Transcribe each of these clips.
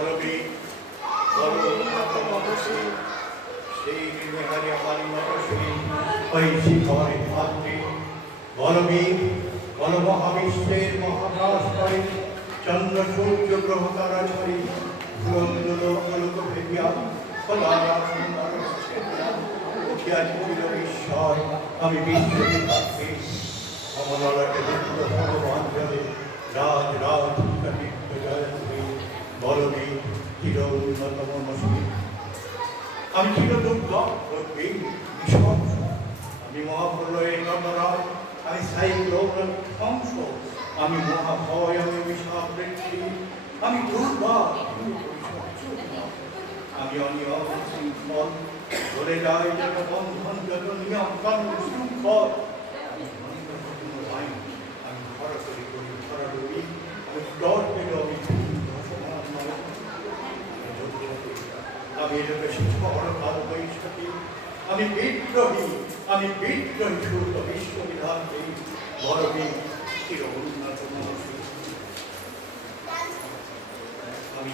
বলবীর সেই বিহারী আমার নরসী ওই শিখরে ভাতৃ বলবীর বল মহাবিশ্বের মহাকাশ করে চন্দ্র সূর্য গ্রহ তারা ছড়ি ভেদিয়া ঈশ্বর আমি বিশ্বকে অমলাকে ভগবাঞ্জলে রাজ রাজ বলবীর চির উন্নতম নসী আমি চির দুর্গম আমি মহাপ্রলয়ের নটরাজ আমি সাইক্লোনের ধ্বংস আমি মহাভয় আমি বিষাবৃত্তি আমি দুর্বার আমি অনিয়ম শৃঙ্খল ধরে যাই যত বন্ধন যত নিয়ম কানুন শৃঙ্খল আমি ধরা করি করি ধরা ডুবি আমি ডর পেল আমি এটাকে শিক্ষক কাল বৈশাখী আমি বিদ্রোহী শুদ্ধ বিশ্ববিধানকে বড়বী চির উন্নত মনসী আমি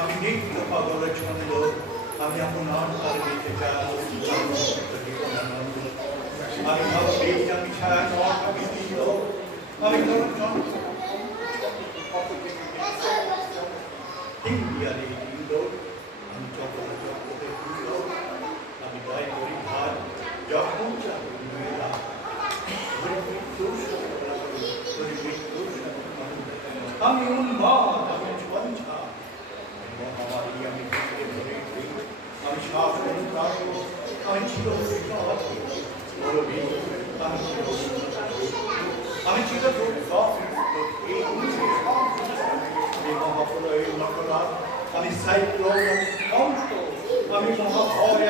আমি নিত্য পাগল ছন্দ আমি আপনার তার দিতে চাই আমি ভাবছি আমি ছায়া আমি আমি ইন্ডিয়ারে হিন্দু আমি চক্র চক্রতে হিন্দু আমি দয় করি ভাত যখন আমি উন্মাদ আমি ছঞ্ছা মহামারী আমি আমি শাসন আমি ছিল আমি ছিল মহাপ্রলয়ের নটরাজ আমি সাইক্লোনের ধ্বংস আমি মহাভয়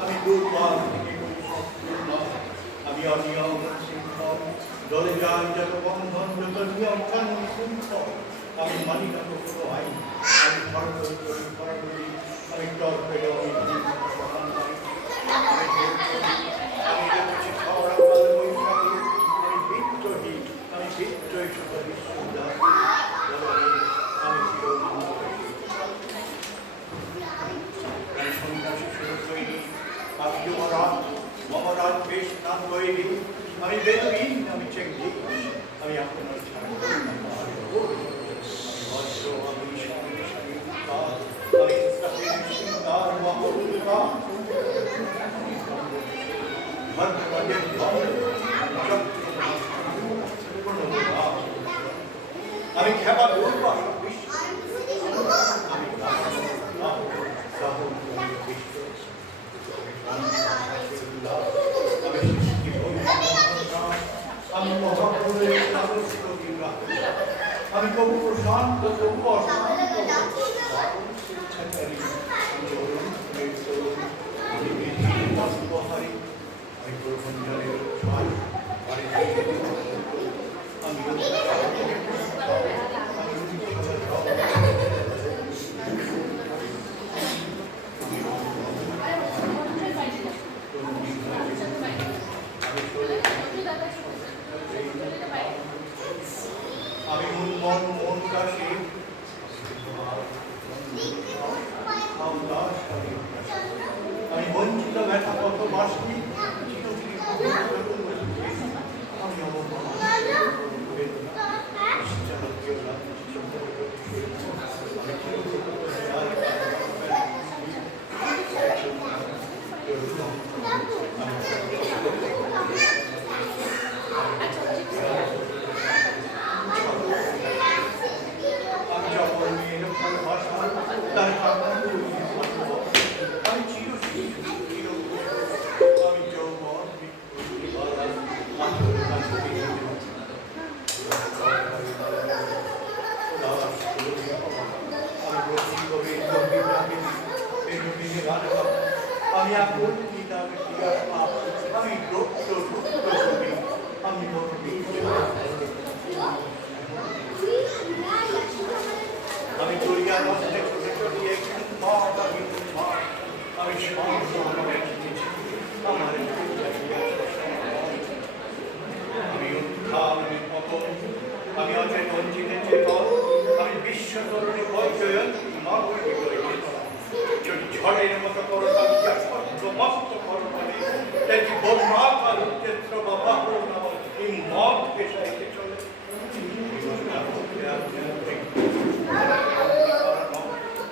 আমি দুর্বার আমি অনিয়ম শৃঙ্খল দলে যাই যত বন্ধন যত নিয়ম কানুন শৃঙ্খল আমি মানি না কোনো আইন আমি ধর্ম করি আমি ডর পেলে আমি বেদুইন আমি চেঙ্গি আমি আপনার ছাড়া আমি খেপা দুর্বা আমি মহাপুরের আমি কবু প্রশান্ত কবু অশান্ত আমি প্রবঞ্জনের ছয় আমি মন কাশি আমি বঞ্চিত ব্যথা কত বাসি আমি আমি আপন পিতা আমি আমি আমি চলিয়া বসতে আমি আমি উত্থান ঈশ্বরী বৈজয়ন মামুল যদি ঝড়ের মতো করতাম সমস্ত কর্মে তেজি বন্যার উচ্চেত্র বাবা এই মত পেশাইতে চলে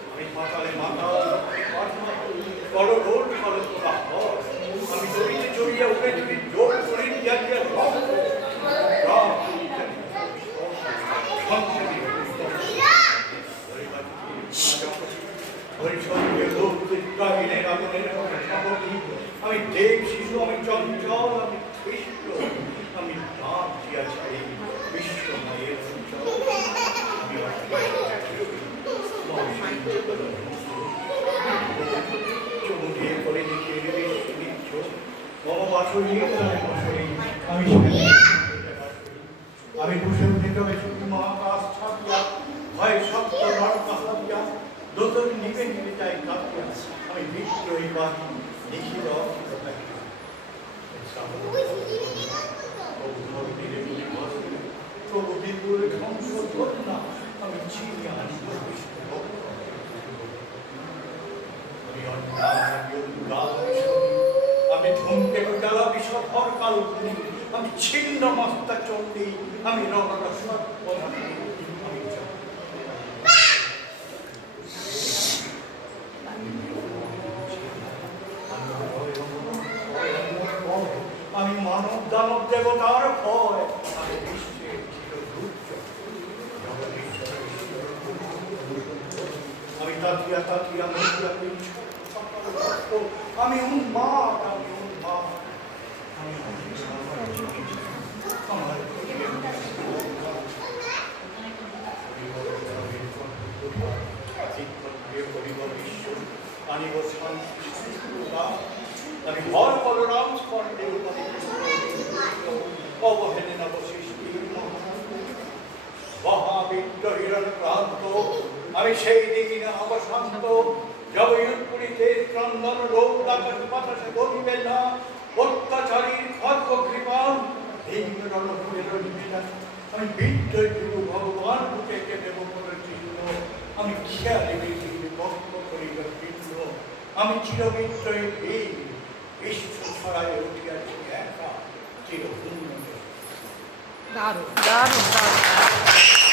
আমি পাতালে মাতা বড় রোড ফলে আমি দড়িতে জড়িয়ে উঠে যদি জোর শরীর জাতীয় আমি দেব শিশু আমি চঞ্চল আমি কৃষ্ণ আমি নাম দিয়াছি বিশ্বময়ের চমুকে করে দেখিয়ে আমি বসে উঠে তবে মহাকাশ ছাপিয়া ভয় শব্দ নরকাহিয়া দোতর নিবে নিবে যাই কাঁপিয়া আমি বিদ্রোহী বাহি লিখিত প্রভু বিপুল ধ্বংস না আমি চিনি আনি আমি ধূমকে জ্বালা বিষভর কাল আমি ছিন্ন মস্তা চন্ডী আমি রণরসদ আমি মানব দানব দেবতার ভয় আমি বিশ্বের আমি তাকিয়া তাকিয়া মরিয়া আমি উন্মাদ আমি উন্মাদ আমার আনিব শান্তি আমি হর বলরাম স্কন্ধে অবহেলে নবসৃষ্টি মহাবিদ্রোহীরণ প্রান্ত আমি সেই দিন অবশান্ত জবয়ুৎপুরীতে ক্রন্দন রোগ আকাশ বাতাসে গতিবে না অত্যাচারীর খর্গ কৃপান ভিন্ন রণভূমের নিবেদন আমি বিদ্রোহী গুরু ভগবান বুকে দেব চিহ্ন আমি খেয়ালে বেশি বক্ষ করিব ভিন্ন আমি চিরবিদ্রোহী বীর বিশ্ব ছড়ায় উঠিয়াছি একা চিরপূর্ণ দারুণ দারুণ দারুণ